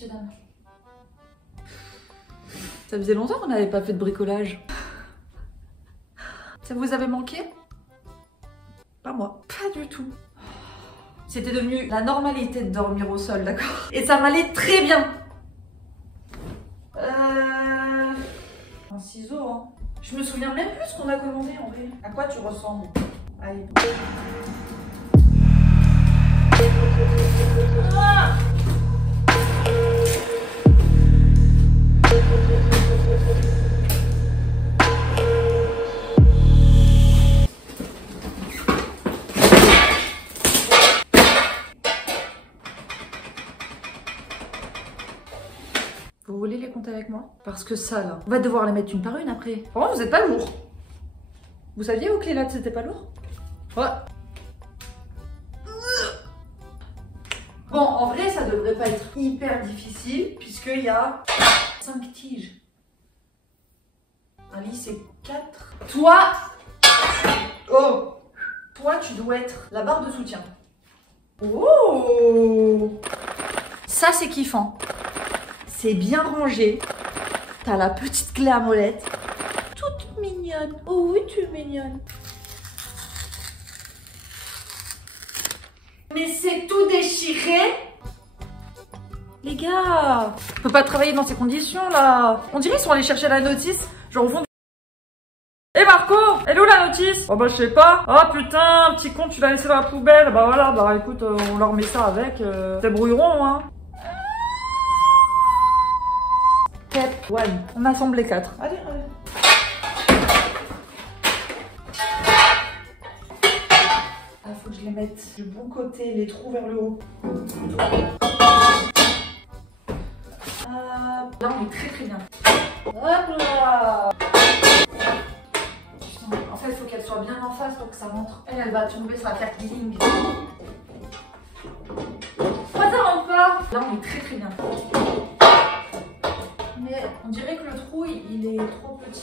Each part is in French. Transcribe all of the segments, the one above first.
messieurs, dames. Ça faisait longtemps qu'on n'avait pas fait de bricolage. Ça vous avait manqué? Pas moi. Pas du tout. C'était devenu la normalité de dormir au sol, d'accord? Et ça m'allait très bien. Un ciseau, hein. Je me souviens même plus ce qu'on a commandé en vrai. À quoi tu ressembles? Allez. Ah! Vous voulez les compter avec moi? Parce que ça là, on va devoir les mettre une par une après. Vraiment, vous êtes pas lourd. Vous saviez au clé là que c'était pas lourd? Ouais. Bon, en vrai, ça devrait pas être hyper difficile puisqu'il y a 5 tiges. Ali, c'est 4. Toi, oh, toi, tu dois être la barre de soutien. Oh, ça c'est kiffant. C'est bien rangé. T'as la petite clé à molette. Toute mignonne. Oh oui, tu es mignonne. Mais c'est tout déchiré. Les gars, on peut pas travailler dans ces conditions là. On dirait qu'ils sont allés chercher la notice. Genre au fond. Eh Marco, elle est où la notice? Oh bah je sais pas. Oh putain, petit con, tu l'as laissé dans la poubelle. Bah voilà, bah écoute, on leur met ça avec. C'est brouilleron hein. Step 1. On a assemblé 4. Allez, allez. Ah, faut que je les mette du bon côté, les trous vers le haut. Là, on est très très bien. Hop là. En fait, il faut qu'elle soit bien en face pour que ça rentre. Elle, elle va tomber, ça va faire cling. Pourquoi ça rentre pas? Là, on est très très bien. Mais on dirait que le trou, il est trop petit.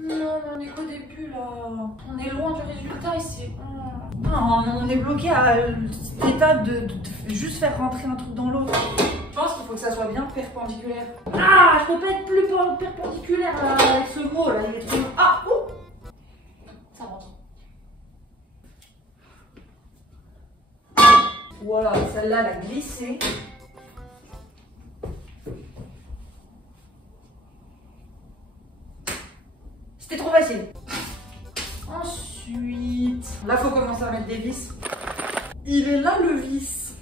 Non, on est qu'au début là. On est loin du résultat et c'est... Non, on est bloqué à cette étape de juste faire rentrer un truc dans l'autre. Je pense qu'il faut que ça soit bien perpendiculaire. Ah, je peux pas être plus perpendiculaire là, avec ce mot là, il est trop... Ah, oh, ça rentre. Voilà, celle-là, elle a glissé. C'était trop facile. Ensuite, là, faut commencer à mettre des vis. Il est là le vis.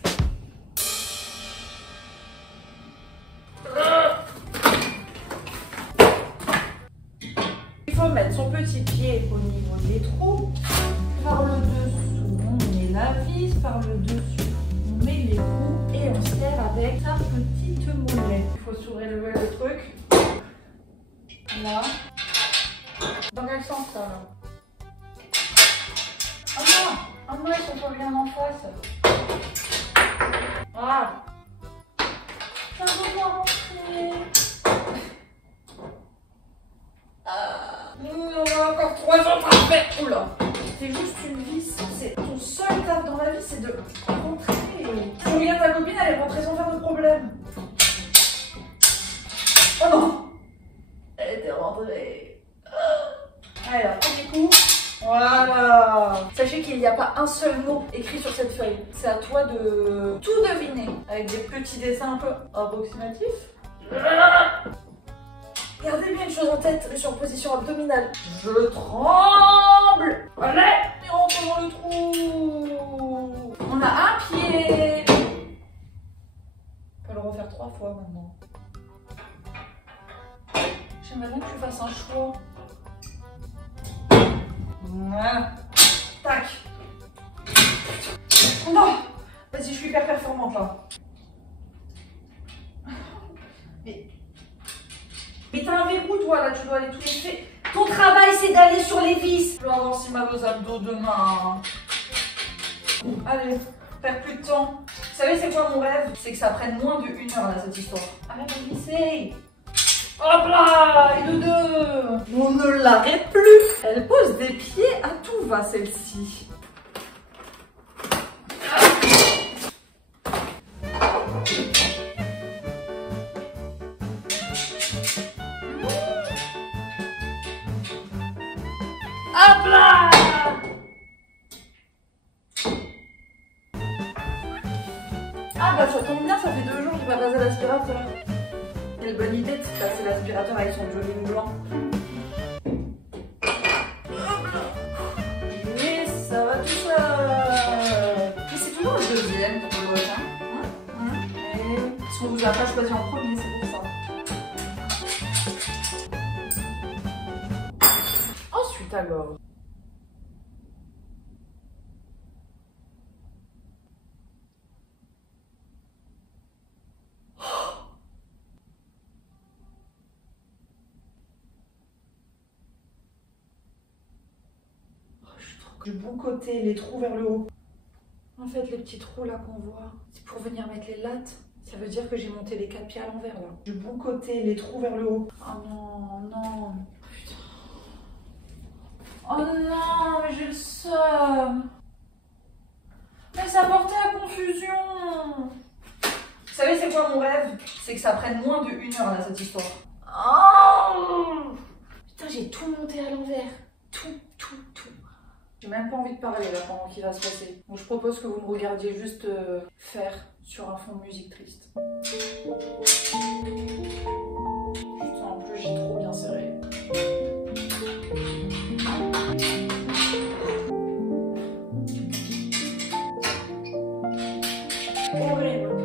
Il faut mettre son petit pied au niveau des trous. Par le dessous, on met la vis. Par le dessus, on met les trous. Et on serre avec sa petite molette. Il faut surélever le truc. Là. Dans quel sens ça là? Oh non! Oh non, ils sont pas bien en face. Ah! Ça va pas rentrer. On a encore 3 autres à faire. Oula! C'est juste une vis. C'est ton seul taf dans la vie, c'est de rentrer. Tu regardes ta copine, elle est rentrée sans faire de problème. Oh non! Elle était rentrée. Alors, premier coup. Voilà. Sachez qu'il n'y a pas un seul mot écrit sur cette feuille. C'est à toi de tout deviner. Avec des petits dessins un peu approximatifs. Gardez bien une chose en tête, le surposition abdominale. Je tremble. Allez, et rentre dans le trou. On a un pied. On peut le refaire 3 fois maintenant. J'aimerais bien que tu fasses un choix. Voilà. Tac. Non. Vas-y, je suis hyper performante là. Mais t'as un verrou toi là, tu dois aller tout faire. Ton travail c'est d'aller sur les vis. Je vais avoir si mal aux abdos demain. Allez, perds plus de temps. Vous savez c'est quoi mon rêve? C'est que ça prenne moins de 1 heure là cette histoire. Arrête de glisser. Hop là, et de 2. On ne l'arrête plus. Elle pose des pieds à tout va celle-ci. ça tombe bien, ça fait 2 jours que j'ai pas passé l'aspirateur. Quelle bonne idée de passer l'aspirateur avec son jogging blanc. Et ça va tout seul. Et c'est toujours le deuxième pour le requin. Et parce qu'on vous a pas choisi en premier, c'est pour ça. Ensuite alors. Du bon côté, les trous vers le haut. En fait, les petits trous là qu'on voit, c'est pour venir mettre les lattes. Ça veut dire que j'ai monté les 4 pieds à l'envers là. Du bon côté, les trous vers le haut. Oh non, non. Putain. Oh non, mais j'ai le seum. Mais ça portait à confusion. Vous savez, c'est quoi mon rêve? C'est que ça prenne moins de 1 heure là, cette histoire. Oh putain, j'ai tout monté à l'envers. Tout. J'ai même pas envie de parler là pendant qu'il va se passer. Donc je propose que vous me regardiez juste faire sur un fond de musique triste. Putain, en plus j'ai trop bien serré. Horrible.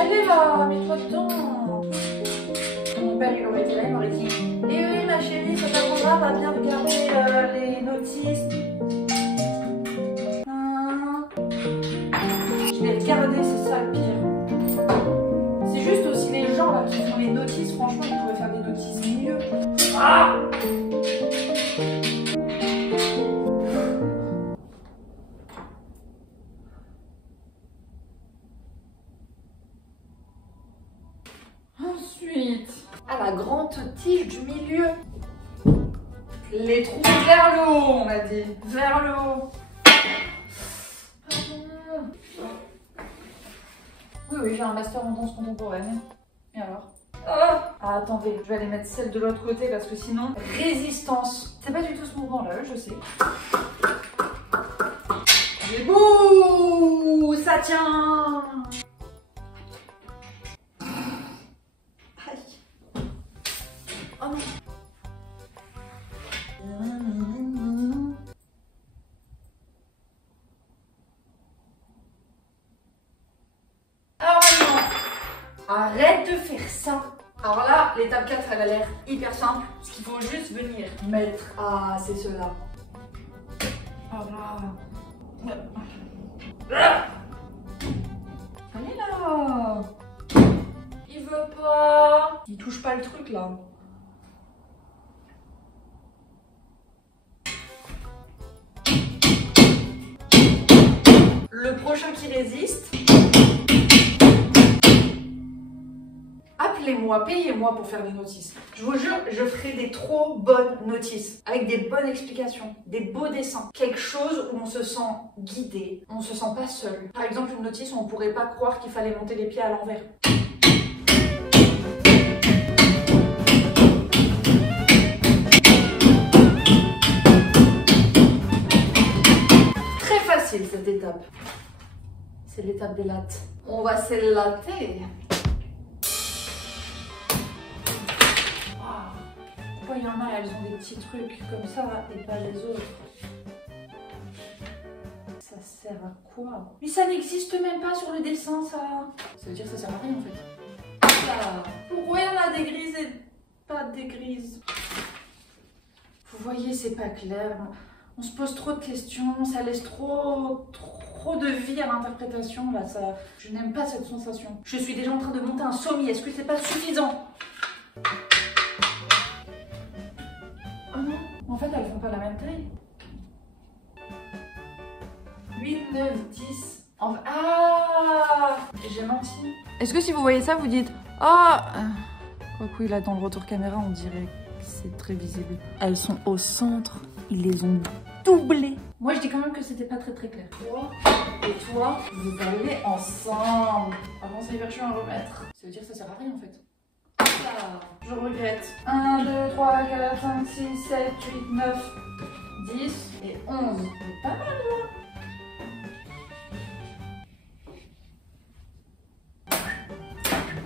Allez là, mets-toi dedans. Mon père il aurait été là, il m'aurait dit eh oui ma chérie, ça t'apprendra pas bien regarder les notices. Je vais regarder, c'est ça le pire. C'est juste aussi les gens là qui font les notices, franchement ils pourraient faire des notices mieux. Ah ensuite, à la grande tige du milieu. Les trous vers le haut, on a dit. Vers le haut. Oui, j'ai un master en danse contemporaine. Et alors? Ah, attendez, je vais aller mettre celle de l'autre côté parce que sinon... Résistance. C'est pas du tout ce mouvement-là, je sais. Mais bouh, ça tient. Aïe. Oh non. Arrête de faire ça. Alors là, l'étape 4, elle a l'air hyper simple. Parce qu'il faut juste venir mettre... Ah, c'est cela. Voilà. Allez là. Il veut pas. Il touche pas le truc là. Le prochain qui résiste... Appelez-moi, payez-moi pour faire des notices. Je vous jure, je ferai des trop bonnes notices. Avec des bonnes explications, des beaux dessins. Quelque chose où on se sent guidé, on se sent pas seul. Par exemple, une notice où on pourrait pas croire qu'il fallait monter les pieds à l'envers. Très facile cette étape. C'est l'étape des lattes. On va s'élatter. Pourquoi il y en a, elles ont des petits trucs comme ça et pas les autres? Ça sert à quoi? Mais ça n'existe même pas sur le dessin, ça. Ça veut dire que ça sert à rien en fait. Là. Pourquoi il y en a des grises et pas des grises? Vous voyez, c'est pas clair. On se pose trop de questions, ça laisse trop de vie à l'interprétation. Là, ça... Je n'aime pas cette sensation. Je suis déjà en train de monter un sommier. Est-ce que c'est pas suffisant? Oh non, en fait elles font pas la même taille. 8, 9, 10. Ah, j'ai menti. Est-ce que si vous voyez ça, vous dites ah, quoique là dans le retour caméra on dirait que c'est très visible. Elles sont au centre, ils les ont doublées. Moi je dis quand même que c'était pas très clair. Toi et toi, vous allez ensemble. Avant c'est hyper chiant à remettre. Ça veut dire que ça sert à rien en fait. Je regrette. 1, 2, 3, 4, 5, 6, 7, 8, 9, 10 et 11. C'est pas mal là.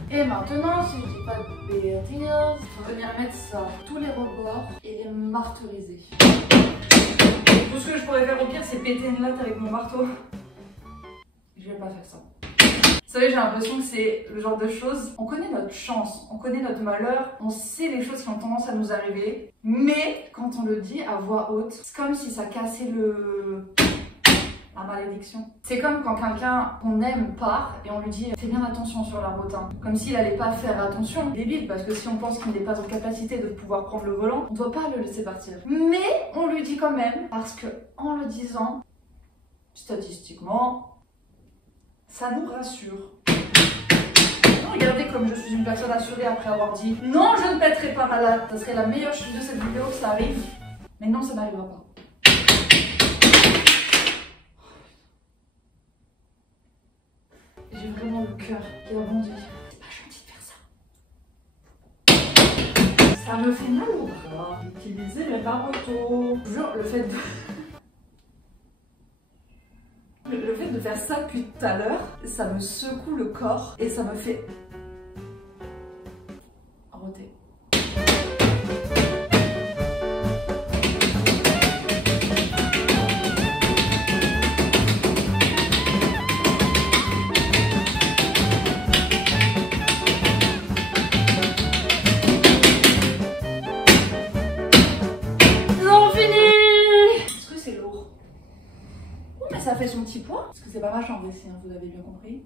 Et maintenant, si je dis pas de bêtises, faut venir mettre ça sur tous les rebords et les marteauliser. Tout ce que je pourrais faire au pire, c'est péter une latte avec mon marteau. Je vais pas faire ça. Vous savez, j'ai l'impression que c'est le genre de choses... On connaît notre chance, on connaît notre malheur, on sait les choses qui ont tendance à nous arriver. Mais quand on le dit à voix haute, c'est comme si ça cassait la malédiction. C'est comme quand quelqu'un qu'on aime part et on lui dit fais bien attention sur la route. Hein. Comme s'il allait pas faire attention. Débile, parce que si on pense qu'il n'est pas en capacité de pouvoir prendre le volant, on doit pas le laisser partir. Mais on lui dit quand même, parce que en le disant, statistiquement, ça nous rassure. Regardez comme je suis une personne assurée après avoir dit non, je ne pèterai pas ma latte. Ça serait la meilleure chute de cette vidéo, ça arrive. Mais non, ça n'arrivera pas. J'ai vraiment le cœur qui rebondit. C'est pas gentil de faire ça. Ça me fait mal au bras. Utilisez mes marteaux. Je vous jure, le fait de faire ça depuis tout à l'heure, ça me secoue le corps et ça me fait roter. Ça fait son petit poids, parce que c'est pas ma chambre ici, hein, vous avez bien compris.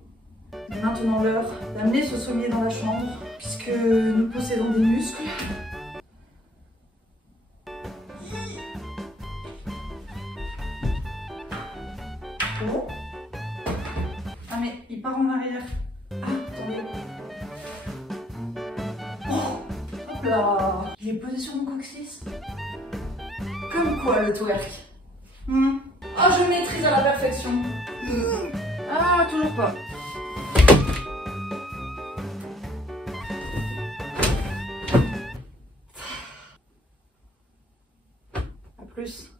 Mais maintenant l'heure d'amener ce sommier dans la chambre, puisque nous possédons des muscles. Oh. Ah mais il part en arrière. Ah, attendez. Oh, hop là. Il est posé sur mon coccyx. Comme quoi le twerk. Ah, je maîtrise à la perfection. Ah, toujours pas. À plus.